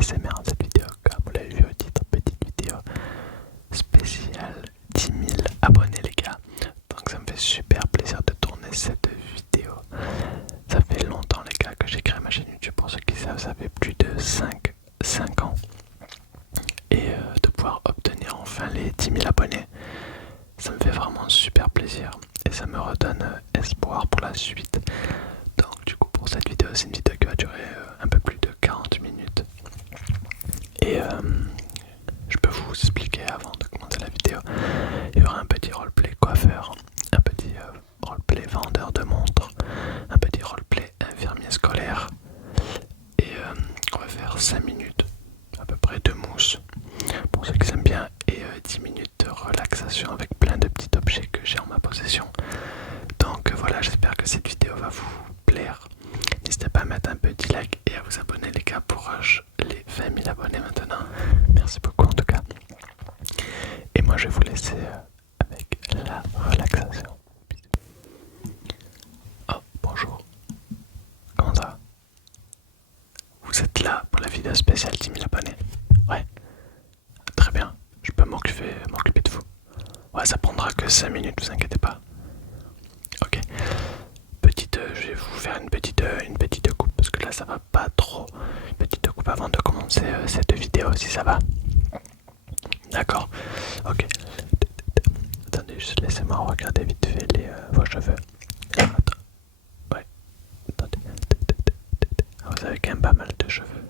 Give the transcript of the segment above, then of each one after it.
ASMR cette vidéo, comme vous l'avez vu au titre, petite vidéo spéciale 10 000 abonnés les gars. Donc ça me fait super plaisir de tourner cette vidéo. Ça fait longtemps les gars que j'ai créé ma chaîne YouTube, pour ceux qui savent ça fait plus de 5 ans. Et de pouvoir obtenir enfin les 10 000 abonnés, ça me fait vraiment super plaisir. Et ça me redonne espoir pour la suite. Donc du coup pour cette vidéo, c'est une vidéo qui va durer un peu plus de 40 minutes. Et je peux vous expliquer avant de commencer la vidéo, il y aura un petit roleplay coiffeur, un petit roleplay vendeur de montres, un petit roleplay infirmier scolaire. Et on va faire 5 minutes à peu près de mousse pour ceux qui aiment bien, et 10 minutes de relaxation avec plein de petits objets que j'ai en ma possession. Donc voilà, j'espère que cette vidéo va vous plaire. N'hésitez pas à mettre un petit like et à vous abonner les gars pour les 20 000 abonnés maintenant. Merci beaucoup en tout cas. Et moi je vais vous laisser avec la relaxation. Oh bonjour, comment ça va? Vous êtes là pour la vidéo spéciale 10 000 abonnés? Ouais, très bien, je peux m'occuper de vous. Ouais, ça prendra que 5 minutes, vous inquiétez pas. Ok, je vais vous faire une petite coupe parce que là ça va pas trop. Une petite coupe avant de commencer cette vidéo, si ça va. D'accord, ok. Attendez, juste laissez-moi regarder vite fait vos cheveux. Attends. Ouais, attendez. Vous avez quand même pas mal de cheveux.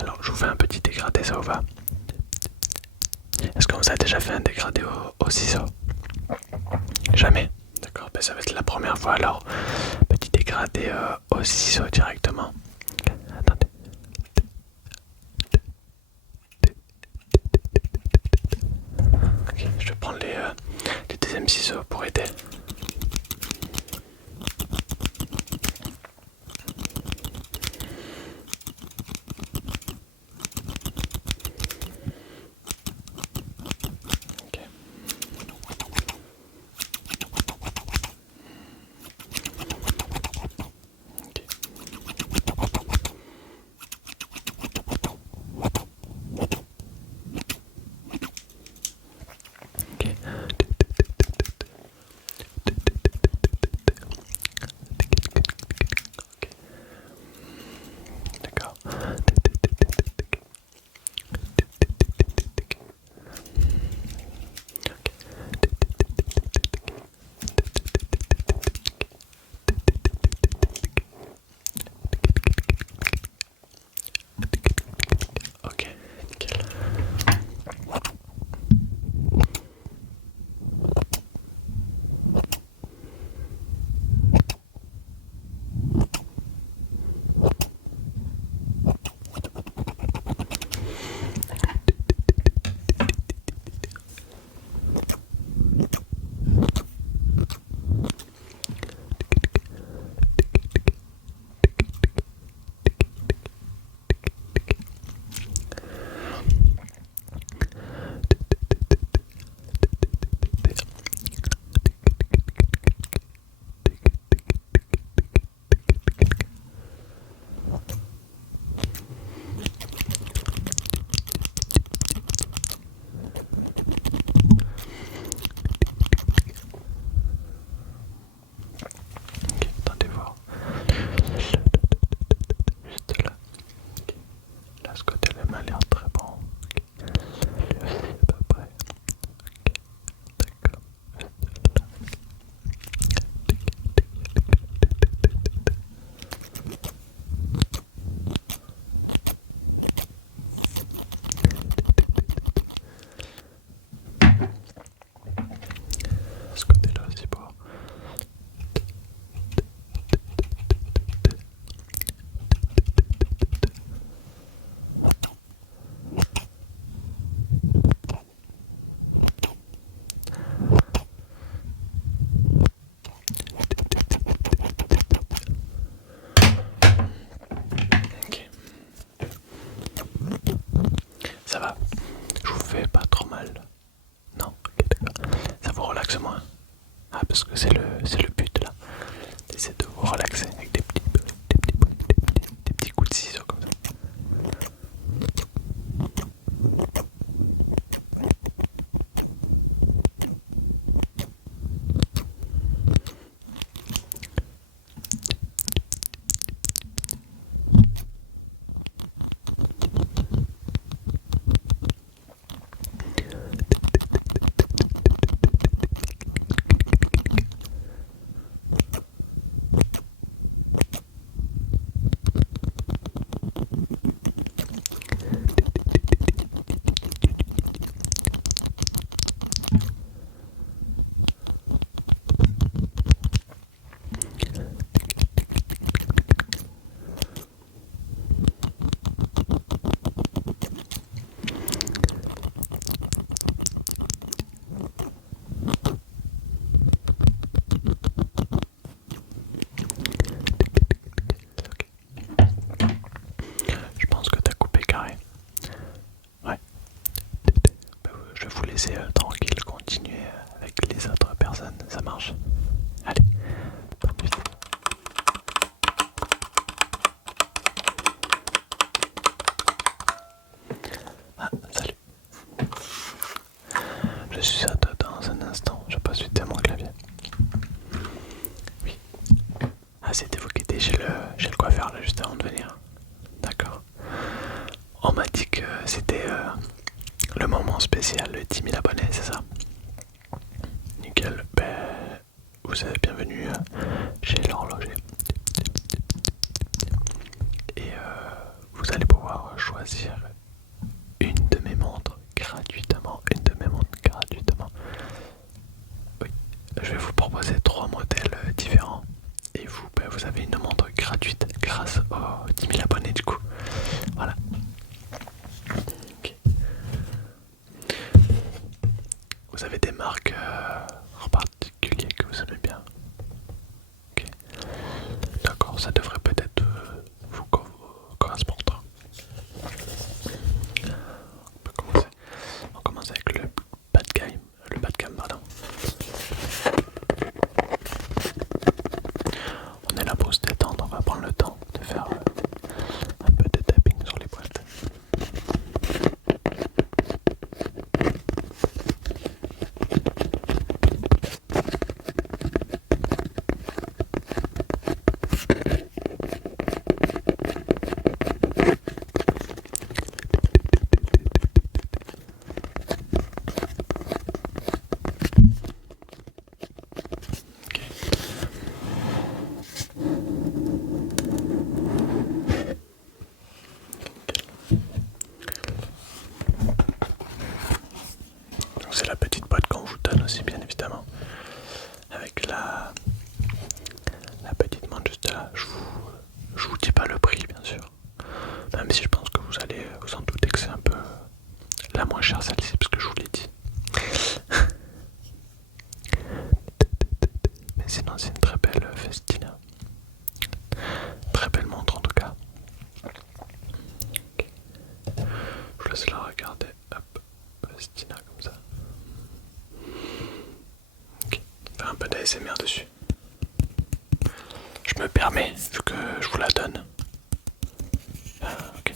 Alors je vous fais un petit dégradé, ça vous va? Est-ce que vous avez déjà fait un dégradé au ciseau? Jamais? D'accord, ben ça va être la première fois alors. Petit dégradé au ciseau directement. Attendez. Ok, je vais prendre les deuxièmes ciseaux pour aider. Ok. Ok. D'accord. Ok, nickel. Ok, attendez voir. Juste là. Ok. Là, ce côté-là m'a l'air très bon. Ok. Lui aussi, à peu près. Ok, d'accord. Juste là. Ce côté-là aussi pour. Ok. Ça va. Je vous fais pas trop mal. Non, ok, d'accord. Ça vous relaxe moins. Ah, parce que c'est le but là. D'essayer de vous relaxer avec des petits nickel. Ben, vous êtes bienvenue chez l'horloger. Et vous allez pouvoir choisir une de mes montres gratuitement. Oui, je vais vous proposer 3 modèles différents. Et vous, ben, vous avez une montre gratuite grâce aux 10 000 abonnés du coup. Voilà. Okay. Vous avez des marques en particulier que vous aimez bien? Ok. D'accord, ça devrait peut-être vous correspondre. On peut commencer. On commence avec le bas de gamme. Pardon. On est là pour se détendre, on va prendre le temps de faire un peu de tapping sur les boîtes. C'est la petite boîte qu'on vous donne aussi, bien évidemment, avec la petite montre juste là. Je vous dis pas le prix, bien sûr, même si je pense que vous allez vous en douter que c'est un peu la moins chère, celle-ci, parce que je vous l'ai dit. Mais sinon c'est une très belle Festina, très belle montre en tout cas. Okay. Je vous laisse la regarder. Hop, Festina comme ça. Ok, faire un peu d'ASMR dessus. Je me permets, vu que je vous la donne. Ok.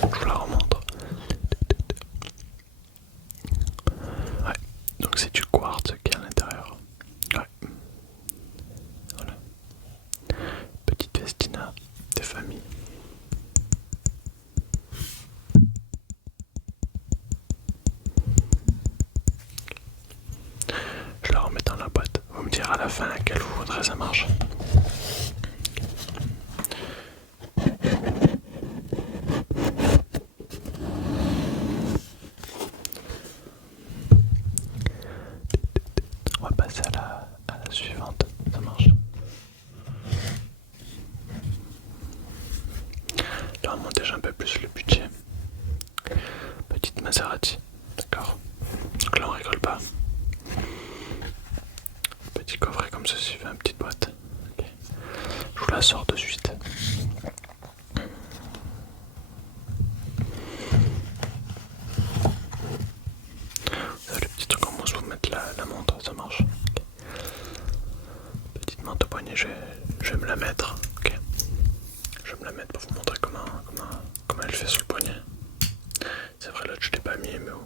Je vous la remontre. Ouais, donc c'est du quartz qui est à l'intérieur. Ouais. Voilà. Petite Festina de famille. Je la remets dans la boîte. Vous me direz à la fin laquelle vous voudrez, ça marche. On va passer à la suivante, ça marche. Là on monte déjà un peu plus le budget. Petite Maserati, d'accord. Donc là on rigole pas. Petit coffret comme ceci, fait une petite boîte. Okay. Je vous la sors de suite. Vous avez le petit truc en mousse pour mettre la montre, ça marche. Okay. Petite montre au poignet, je vais me la mettre. Okay. Je vais me la mettre pour vous montrer comment elle fait sur le poignet. C'est vrai, là je l'ai pas mis, mais oh.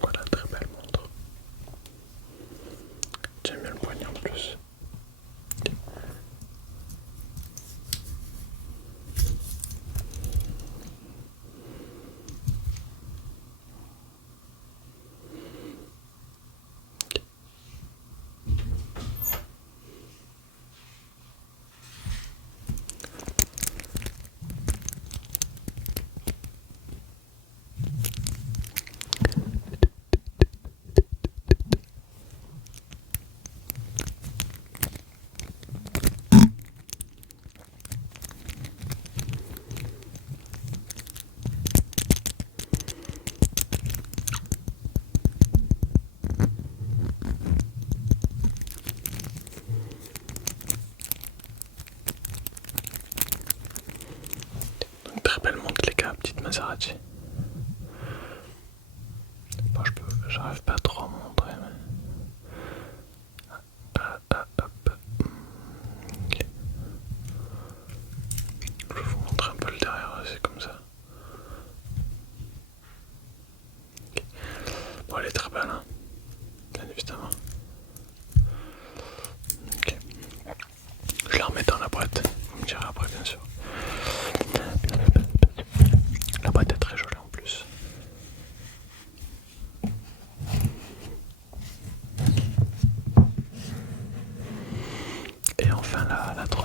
Voilà, très belle montre. J'aime bien le poignet en plus. Une très belle montre les gars, petite Maserati. Bon, j'arrive pas trop à montrer, mais... hop. Okay.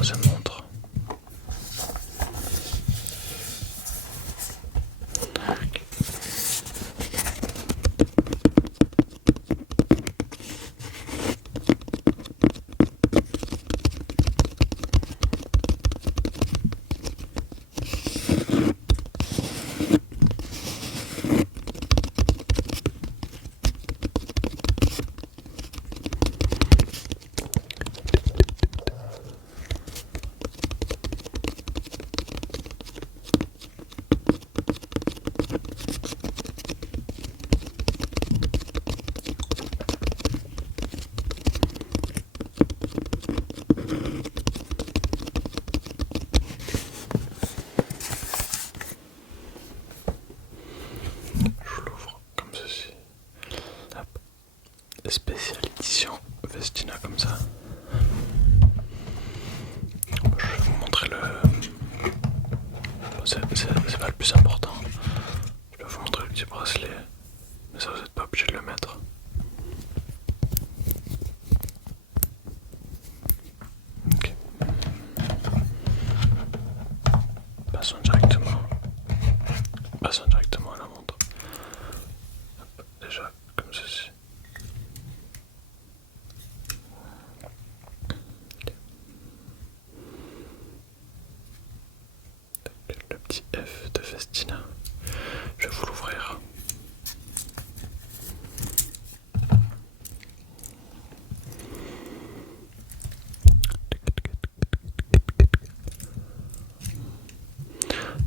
prochaine montre. Spéciale édition Vestina comme ça. Je vais vous montrer le... C'est pas le plus important. Je vais vous montrer le petit bracelet. Mais ça vous n'êtes pas obligé de le mettre. Ok. Passons directement à la montre. Hop, déjà comme ceci. Le petit F de Vestina. Je vais vous l'ouvrir.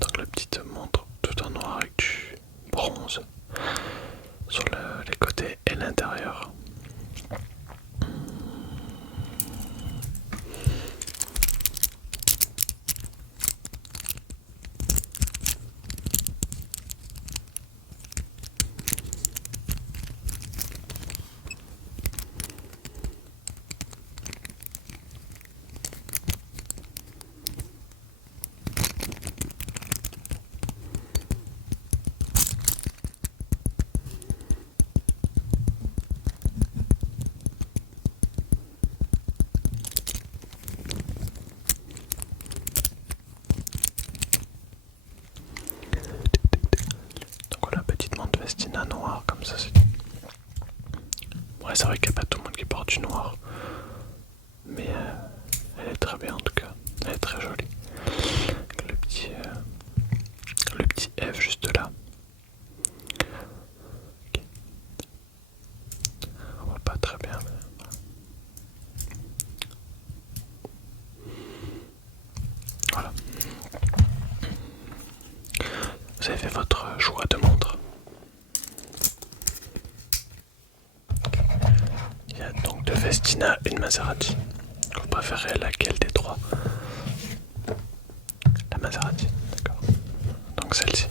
Donc la petite montre tout en noir avec du bronze sur les côtés et l'intérieur. Vestina noir comme ça. Ouais, c'est vrai qu'il n'y a pas tout le monde qui porte du noir, mais elle est très bien en tout cas. Elle est très jolie. Le petit F juste là. Okay. On voit pas très bien. Mais... voilà. Vous avez fait votre choix de montre. Il y a donc de Vestina, une Maserati. Vous préférez laquelle des trois? La Maserati, d'accord. Donc celle-ci.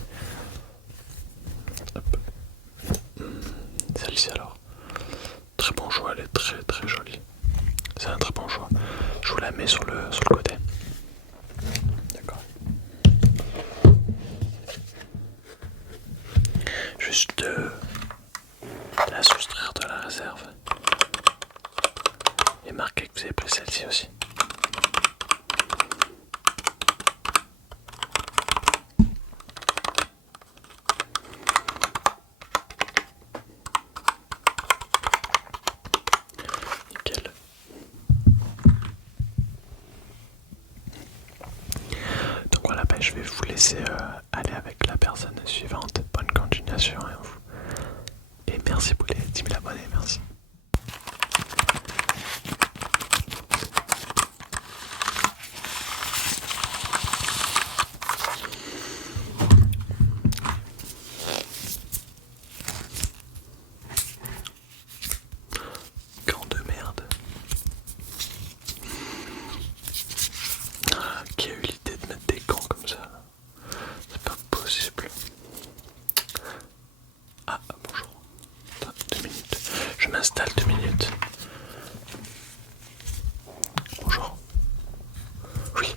Celle-ci alors. Très bon choix, elle est très très jolie. C'est un très bon choix. Je vous la mets sur le côté. D'accord. Juste la soustraire de la réserve. Et marquer que vous avez pris celle-ci aussi. Nickel. Donc voilà, je vais vous laisser aller avec la personne suivante. Bonne continuation à vous. Et merci pour les 10 000 abonnés, merci. De merde. Ah, qui a eu l'idée de mettre des gants comme ça? C'est pas possible. Ah, bonjour. Attends, 2 minutes. Je m'installe 2 minutes. Bonjour. Oui.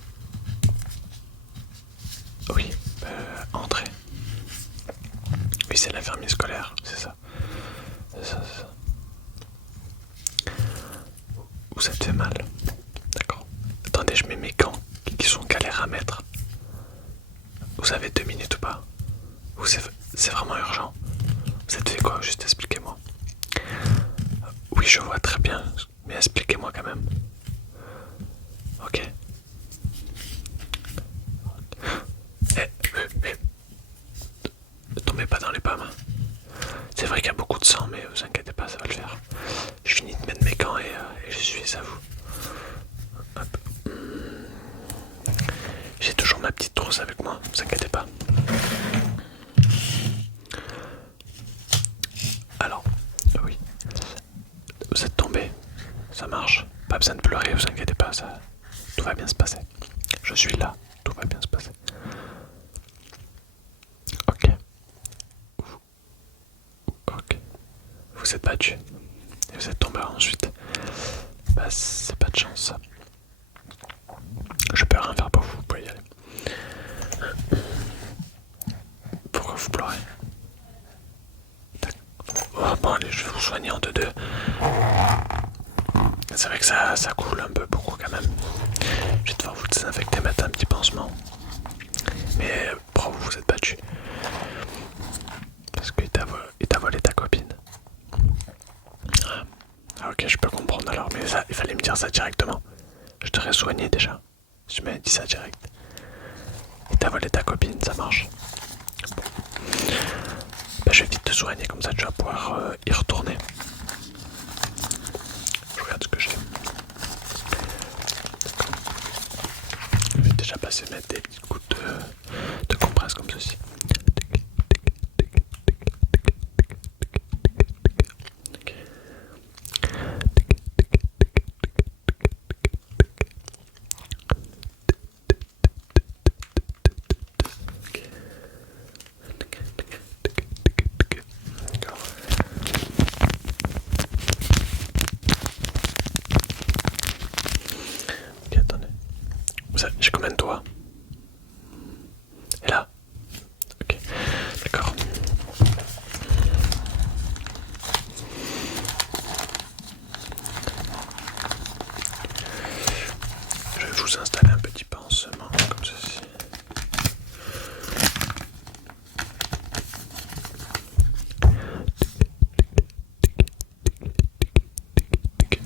Oui. Entrez. Oui, c'est l'infirmier scolaire, c'est ça. C'est ça, c'est ça. Vous êtes fait mal. D'accord. Attendez, je mets mes gants. Vous avez 2 minutes ou pas? Ou c'est vraiment urgent? Vous êtes fait quoi? Juste expliquez-moi. Oui, je vois très bien, mais expliquez-moi quand même. Ok. Ne tombez pas dans les pommes. C'est vrai qu'il y a beaucoup de sang, mais vous inquiétez pas, ça va le faire. Je finis de mettre mes gants et je suis à vous. Hop. J'ai toujours ma petite trousse avec moi, vous inquiétez pas. Alors, oui. Vous êtes tombé, ça marche. Pas besoin de pleurer, vous inquiétez pas, ça, tout va bien se passer. Je suis là, tout va bien se passer. Ok. Ok. Vous êtes battu. Et vous êtes tombé ensuite. Bah, c'est pas de chance ça. Je peux rien faire pour vous, vous pouvez y aller. Pourquoi vous pleurez? Oh, bon, allez, je vais vous soigner en deux. C'est vrai que ça coule un peu beaucoup quand même. Je vais devoir vous désinfecter, mettre un petit pansement. Mais pourquoi vous vous êtes battu? Parce qu'il t'a volé ta copine. Ah ok, je peux comprendre alors, mais ça, il fallait me dire ça directement. Je t'aurais soigné déjà. Si tu m'avais dit ça direct. Il t'a volé ta copine, ça marche. Bon. Bah, je vais vite te soigner, comme ça tu vas pouvoir y retourner. Je regarde ce que j'ai. Je vais déjà passer mettre des petites gouttes de compresse comme ceci. Ok, attendez. J'ai combien de doigts? Et là? Ok, d'accord. Je vais vous installer un petit pansement comme ceci. Ok.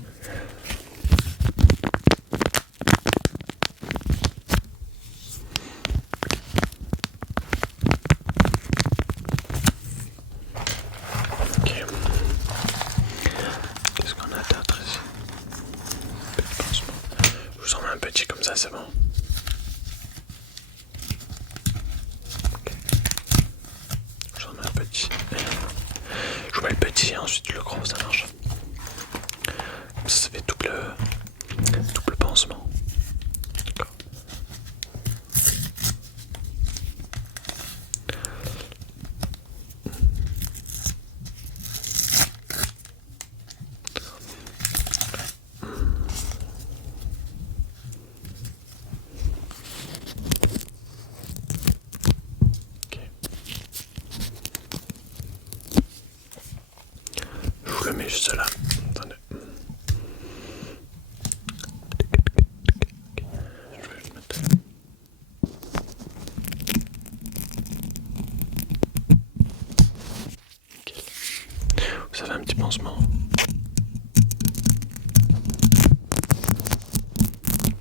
Qu'est-ce qu'on a d'autre ici? Petit pansement. Je vous en mets un petit comme ça, c'est bon. Ok. Je vous en mets un petit. Je vous mets le petit et ensuite le gros, ça marche. Comme ça fait double pansement. D'accord. Ok. Je vous le mets juste là. Attendez. Je vais le mettre. Nickel. Vous avez un petit pansement.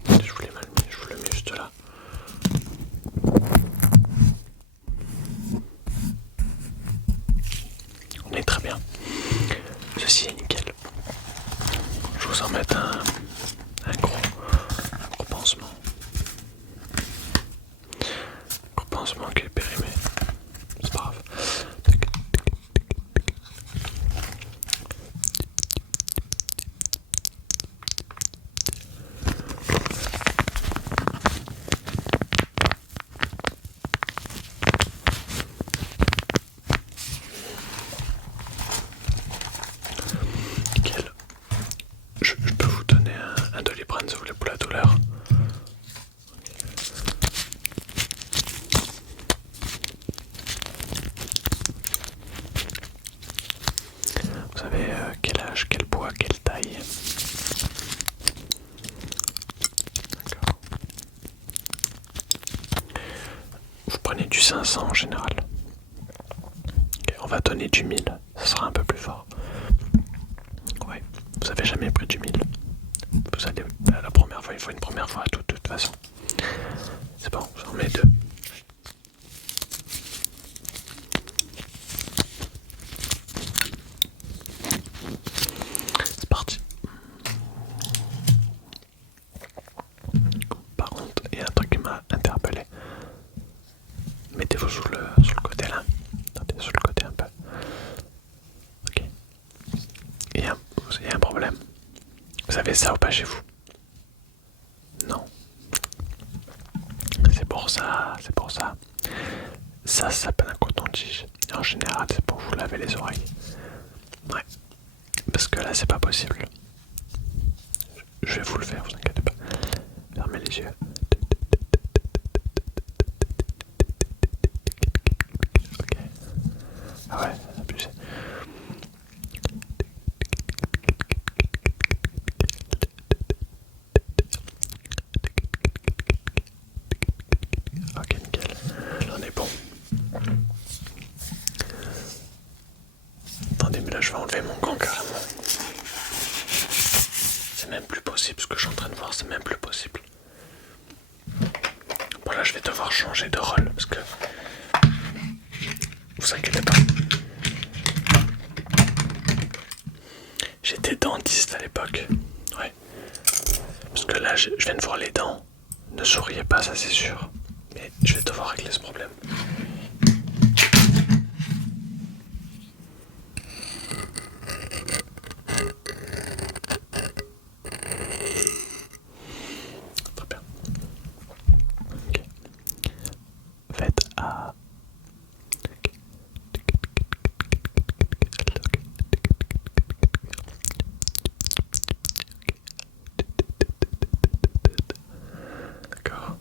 Je vous l'ai mal mis, je vous le mets juste là. On est très bien. Ceci est nickel. prenez du 500 en général. Okay, on va donner du 1000, ça sera un peu plus fort. Ouais, vous avez jamais pris du 1000. Vous allez, la première fois, il faut une première fois de toute façon. C'est bon, j'en mets 2. C'est parti. Par contre, il y a un truc qui m'a interpellé. Mettez-vous sur le côté là. Attendez, sur le côté un peu. Ok. Il y a un problème. Vous avez ça ou pas chez vous? Non. C'est pour ça, c'est pour ça. Ça s'appelle un coton-tige. En général, c'est pour vous laver les oreilles. Ouais. Parce que là, c'est pas possible. Je vais vous le faire, vous inquiétez pas. Fermez les yeux. Ok. Ah ouais, abusé. Ok, nickel. Là, on est bon. Attendez, mais là, je vais enlever mon gant carrément. C'est même plus possible ce que je suis en train de voir, c'est même plus possible. Bon, là, je vais devoir changer de rôle parce que. Vous inquiétez pas. J'étais dentiste à l'époque. Ouais. Parce que là, je viens de voir les dents. Ne souriez pas, ça c'est sûr. Mais je vais devoir régler ce problème. Très bien. Ok. Faites à... D'accord.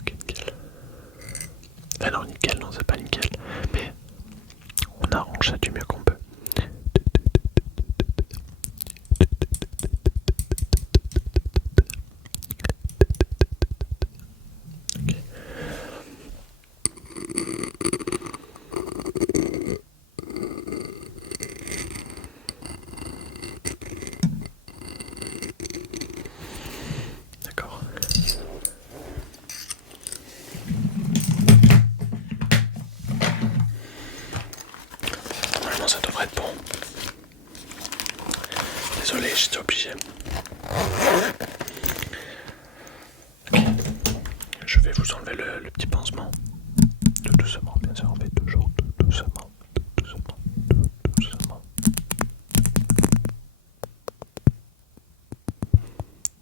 Ok, nickel. Enfin non, nickel, non, c'est pas nickel. Mais on arrange ça du mieux qu'on peut. Ok. D'accord. Normalement ça devrait être bon. Désolé, j'étais obligé. Ok. Je vais vous enlever le petit pansement. Tout doucement, bien sûr, on fait toujours tout doucement. Tout doucement, tout doucement.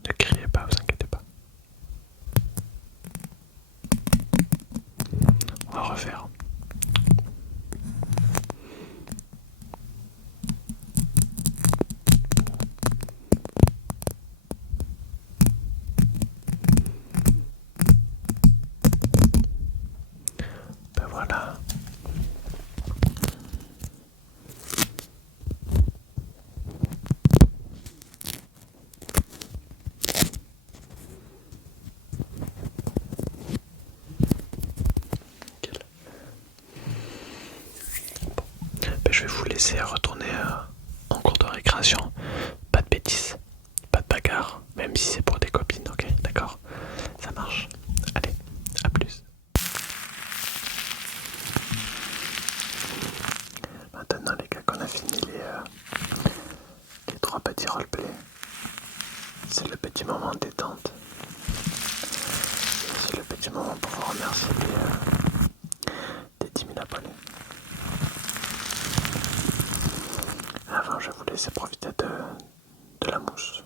Ne criez pas, vous inquiétez pas. On va refaire. Ben voilà. Nickel. Bon. Ben, je vais vous laisser retourner en cours de récréation. Pas de bêtises, pas de bagarre, même si c'est pour des copines, ok? D'accord? Ça marche. Allez, à plus. Maintenant les gars qu'on a fini les 3 petits roleplays, c'est le petit moment de détente. C'est le petit moment pour vous remercier des 10 000 abonnés. Avant je vais vous laisser profiter de la mousse.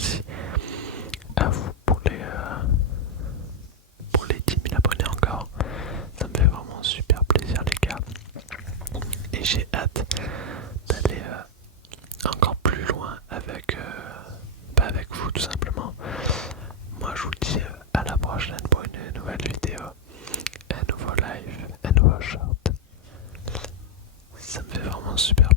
merci à vous pour les 10 000 abonnés encore. Ça me fait vraiment super plaisir les gars. Et j'ai hâte d'aller encore plus loin avec vous tout simplement. Moi je vous dis à la prochaine pour une nouvelle vidéo, un nouveau live, un nouveau short. Ça me fait vraiment super